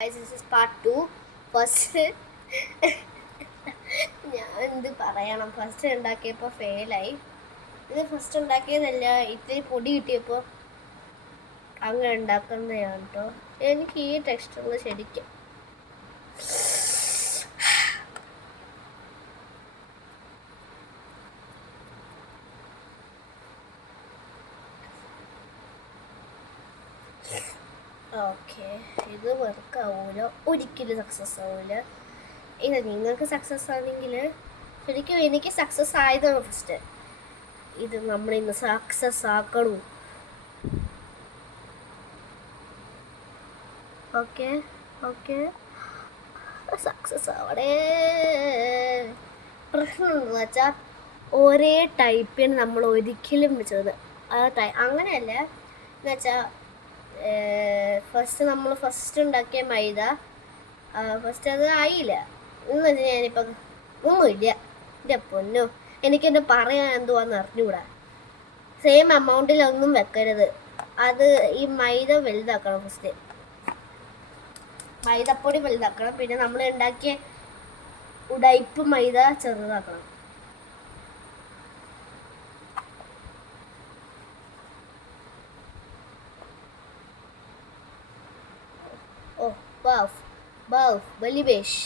Guys, this is part 2. First ഞാൻ എന്ത് പറയണം, ഫസ്റ്റ് ഉണ്ടാക്കിയപ്പോൾ ഫെയിലായി. ഇത് ഫസ്റ്റ് ഉണ്ടാക്കിയതല്ല, ഇത്തിരി പൊടി കിട്ടിയപ്പോൾ അങ്ങനെ ഉണ്ടാക്കുന്നതാണ് കേട്ടോ. എനിക്ക് ഈ ടെക്സ്ചറിൽ ശരിക്കും ഓക്കെ, ഇത് വർക്കാവൂല, ഒരിക്കലും സക്സസ് ആവൂല. ഇത് നിങ്ങൾക്ക് സക്സസ് ആണെങ്കിൽ ശരിക്കും എനിക്ക് സക്സസ് ആയതാണ് ഫസ്റ്റ്. ഇത് നമ്മളിന്ന് സക്സസ് ആക്കണം. ഓക്കെ ഓക്കെ, സക്സസ് ആവണേ. പ്രശ്നം എന്താണെന്ന് വെച്ചാൽ ഒരേ ടൈപ്പിന് നമ്മൾ ഒരിക്കലും വെച്ചത് അങ്ങനെയല്ല എന്ന് വെച്ചാൽ ഫസ്റ്റ് ഉണ്ടാക്കിയ മൈദ ഫസ്റ്റ് അത് ആയില്ല എന്ന് വെച്ചാൽ ഞാനിപ്പം ഒന്നുമില്ല. എൻ്റെ പൊന്നോ, എനിക്കെന്നെ പറയാൻ എന്തുവാന്ന് അറിഞ്ഞുകൂടാ. സെയിം എമൗണ്ടിലൊന്നും വെക്കരുത്. അത് ഈ മൈദ വലുതാക്കണം. ഫസ്റ്റ് മൈദപ്പൊടി വലുതാക്കണം, പിന്നെ നമ്മൾ ഉണ്ടാക്കിയ ഉടൈപ്പ് മൈദ ചെറുതാക്കണം. ഓ ബാഫ് ബാഫ് ബലിബേഷ്.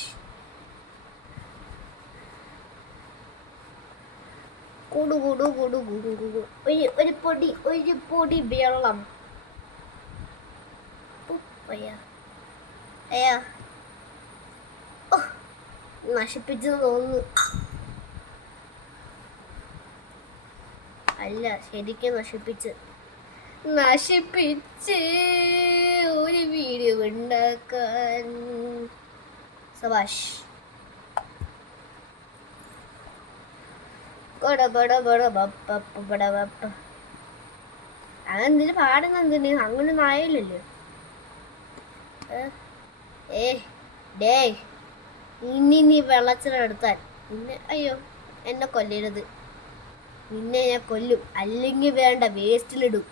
കൂടു കൂടു കൂടു കൂടു കൂടു ഒരു പൊടി വെള്ളം. അയ്യാ നശിപ്പിച്ചെന്ന് തോന്നുന്നു. അല്ല, ശരിക്കും നശിപ്പിച്ച് ഒരു വീഡിയോ ഉണ്ടാക്കാൻ സബാഷ്. അതെന്തിന് പാടുന്നെന്തിന്? അങ്ങനൊന്നും ആയില്ലല്ലോ. ഇനി നീ വെള്ളച്ചിലെടുത്താൽ പിന്നെ അയ്യോ, എന്നെ കൊല്ലരുത്. നിന്നെ ഞാൻ കൊല്ലും. അല്ലെങ്കിൽ വേണ്ട, വേസ്റ്റിലിടും.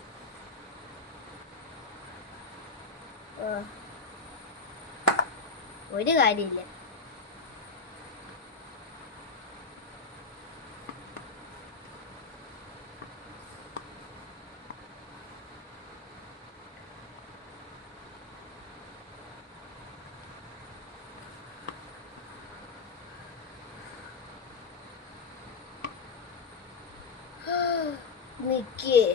ഒരു കാര്യമില്ല. നിക്കേ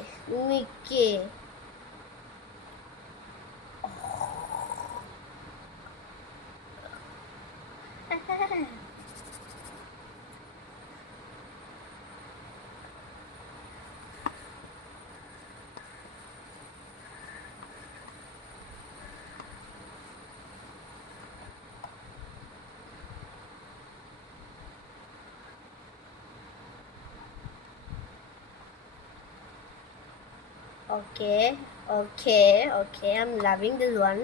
Okay, I'm loving this one.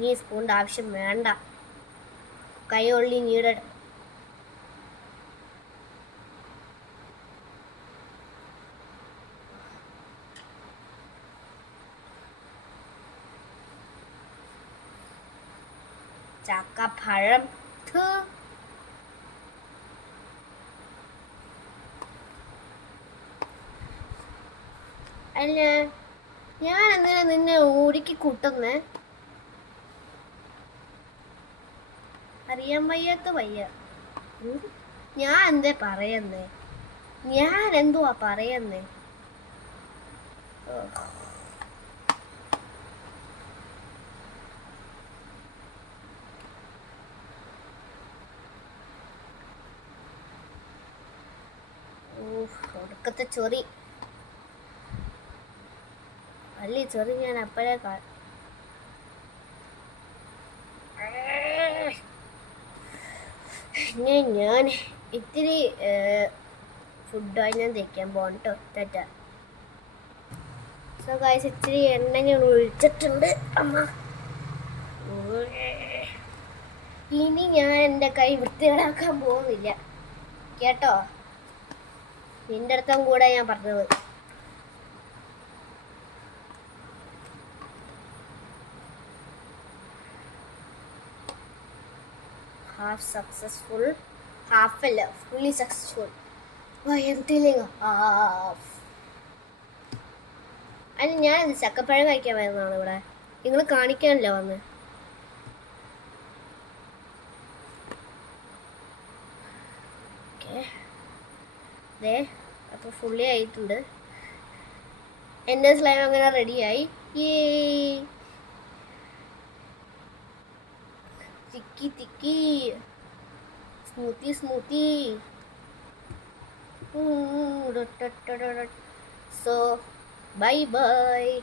നീ സ്പൂണിൻ്റെ ആവശ്യം വേണ്ട. കൈ only needed. ചക്കപ്പഴം. അല്ല, ഞാൻ എന്തിനാ നിന്നെ ഒരുക്കി കൂട്ടുന്നേ? അറിയാൻ വയ്യ. ഞാൻ എന്താ പറയുന്നേ? ഞാൻ എന്തുവാ പറയുന്നേ? ഒടുക്കത്തെ ചൊറി. അല്ലേ ചൊറി ഞാൻ അപ്പോഴേ ഞാൻ ഇത്തിരി ഫുഡായി ഞാൻ തയ്ക്കാൻ പോകണം കേട്ടോ. തെറ്റാ. സോ ഗൈസ്, ഇത്തിരി എണ്ണ ഞാൻ ഒഴിച്ചിട്ടുണ്ട്. അമ്മ, ഇനി ഞാൻ എൻ്റെ കൈ വൃത്തികേടാക്കാൻ പോകുന്നില്ല കേട്ടോ. നിന്റെ അടുത്തും കൂടെ ഞാൻ പറഞ്ഞത്. ഹാഫ് സക്സസ്ഫുൾ, ഹാഫ് അല്ല fully successful. I M telling half. അതിന് ഞാൻ ചക്കപ്പഴം കഴിക്കാൻ വരുന്നതാണ് ഇവിടെ, നിങ്ങൾ കാണിക്കാനല്ലോ വന്ന്. ഓക്കെ, ദേ അപ്പോൾ ഫുള്ളി ആയിട്ടുണ്ട്. എൻ്റെ സ്ലൈം അങ്ങനെ റെഡിയായി. തിക്കി തിക്കി smoothie smoothie. So bye bye.